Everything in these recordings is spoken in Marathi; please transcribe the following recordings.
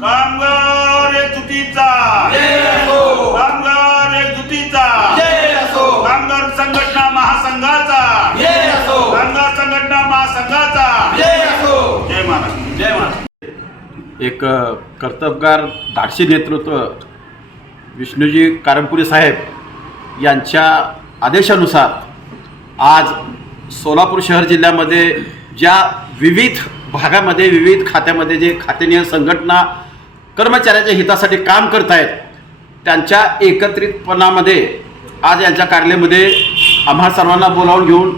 कामगार एकजुटीचा कामगार एकजुटीचा कामगार संघटना महासंघाचा कामगार संघटना महासंघाचा जय महाराष्ट्र जय महाराष्ट्र। एक कर्तबगार धाडसी नेतृत्व विष्णूजी कारंपुरे साहेब यांच्या आदेशानुसार आज सोलापूर शहर जिल्ह्यामध्ये ज्या विविध भागामध्ये विविध खात्यामध्ये जे खातेनिहाय संघटना कर्मचाऱ्याच्या हितासाठी काम करत आहेत त्यांच्या एकत्रितपणामध्ये आज यांच्या कार्यालयामध्ये आम्हा सर्वांना बोलावून घेऊन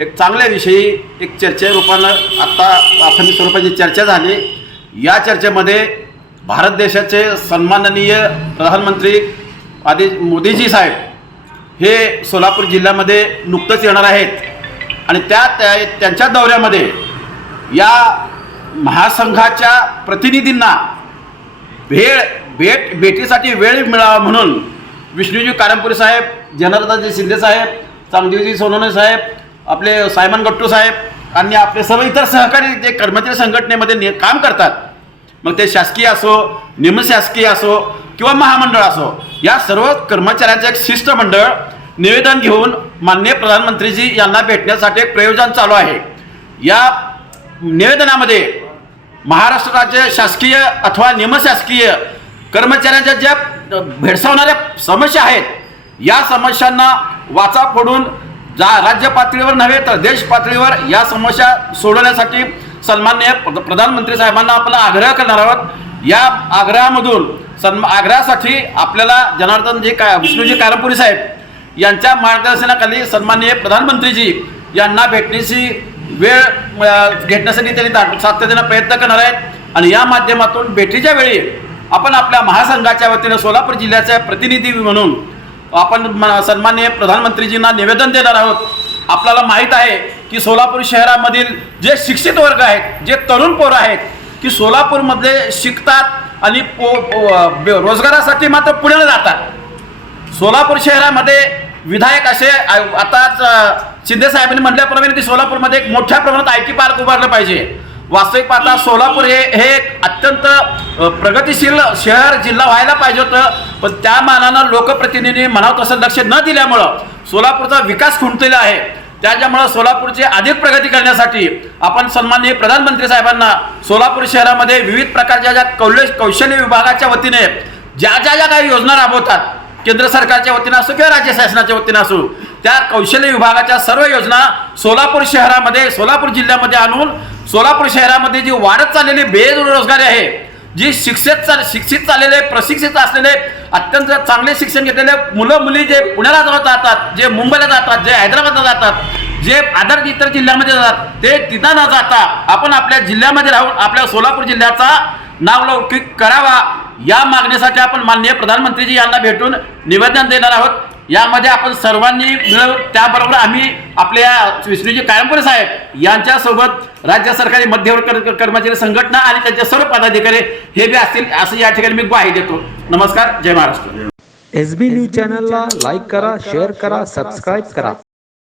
एक चांगल्या विषयी एक चर्चे रूपानं आत्ता प्राथमिक स्वरूपाची चर्चा झाली। या चर्चेमध्ये भारत देशाचे सन्माननीय प्रधानमंत्री आदी मोदीजी साहेब हे सोलापूर जिल्ह्यामध्ये नुकतंच येणार आहेत आणि त्यांच्या दौऱ्यामध्ये या महासंघाच्या प्रतिनिधींना भेटीसाठी वेळ मिळावा म्हणून विष्णूजी कारंपुरे साहेब, जनार्दनजी शिंदे साहेब, चांगदेवजी सोनवणे साहेब, आपले सायमन गट्टू साहेब आणि आपले सर्व इतर सहकारी जे कर्मचारी संघटनेमध्ये काम करतात, मग ते शासकीय असो, निमशासकीय असो किंवा महामंडळ असो, या सर्व कर्मचाऱ्यांचं एक शिष्टमंडळ निवेदन घेऊन माननीय प्रधानमंत्रीजी यांना भेटण्यासाठी एक प्रयोजन चालू आहे। या निवेदनामध्ये महाराष्ट्र राज्य शासकीय अथवा निमशासकीय कर्मचाऱ्यांच्या ज्या भेडसावणाऱ्या समस्या आहेत या समस्यांना वाचा फोडून राज्य पातळीवर नव्हे तर देश पातळीवर या समस्या सोडवण्यासाठी सन्माननीय प्रधानमंत्री साहेबांना आपण आग्रह करणार आहोत। या आग्रहामधून आग्रहासाठी आपल्याला विष्णूजी कारंपुरे साहेब यांच्या मार्गदर्शनाखाली सन्माननीय प्रधानमंत्रीजी यांना भेटण्याची वेळ घेण्यासाठी त्यांनी सातत्याने प्रयत्न करणार आहेत आणि या माध्यमातून भेटीच्या वेळी आपण आपल्या महासंघाच्या वतीने सोलापूर जिल्ह्याचे प्रतिनिधी म्हणून आपण सन्माननीय प्रधानमंत्रीजींना निवेदन देणार आहोत। आपल्याला माहीत आहे की सोलापूर शहरामधील जे शिक्षित वर्ग आहेत, जे तरुण पोरं आहेत की सोलापूरमध्ये शिकतात आणि रोजगारासाठी मात्र पुण्याला जातात। सोलापूर शहरामध्ये विधायक असे आताच शिंदे साहेबांनी म्हटल्याप्रमाणे की सोलापूरमध्ये एक मोठ्या प्रमाणात IT पार्क उभारलं पाहिजे। वास्तविक पाहता सोलापूर हे एक अत्यंत प्रगतिशील शहर जिल्हा व्हायला पाहिजे होतं, पण त्या मानानं लोकप्रतिनिधी म्हणावं तसं लक्ष न दिल्यामुळं सोलापूरचा विकास खुंटलेला आहे। त्याच्यामुळं सोलापूरची अधिक प्रगती करण्यासाठी आपण सन्माननीय प्रधानमंत्री साहेबांना सोलापूर शहरामध्ये विविध प्रकारच्या ज्या कौशल्य विभागाच्या वतीने ज्या काही योजना राबवतात, केंद्र सरकारच्या वतीनं असो किंवा राज्य शासनाच्या वतीनं असो, त्या कौशल्य विभागाच्या सर्व योजना सोलापूर शहरामध्ये सोलापूर जिल्ह्यामध्ये आणून सोलापूर शहरामध्ये जी वाढत चाललेली बेरोजगारी आहे, जी शिक्षित चाललेले प्रशिक्षित असलेले अत्यंत चांगले शिक्षण घेतलेले मुलं मुली जे पुण्याला जातात, जे मुंबईला जातात, जे हैदराबादला जातात, जे इतर जिल्ह्यामध्ये जातात, ते तिथं न जाता आपण आपल्या जिल्ह्यामध्ये राहून आपल्या सोलापूर जिल्ह्याचा नावलौकिक करावा या मागणीसाठी आपण माननीय प्रधानमंत्रीजी यांना भेटून निवेदन देणार आहोत। यामध्ये आपण सर्वांनी मिळून त्याबरोबर आम्ही आपल्या विष्णूजी कारंपुरे साहेब यांच्यासोबत राज्य सरकारी मध्यवर्ती कर्मचारी संघटना आणि त्यांचे सर्व पदाधिकारी हे बी असतील असं या ठिकाणी मी ग्वाही देतो। नमस्कार, जय महाराष्ट्र। SB न्यूज चॅनलला लाईक करा, शेअर करा, सबस्क्राईब करा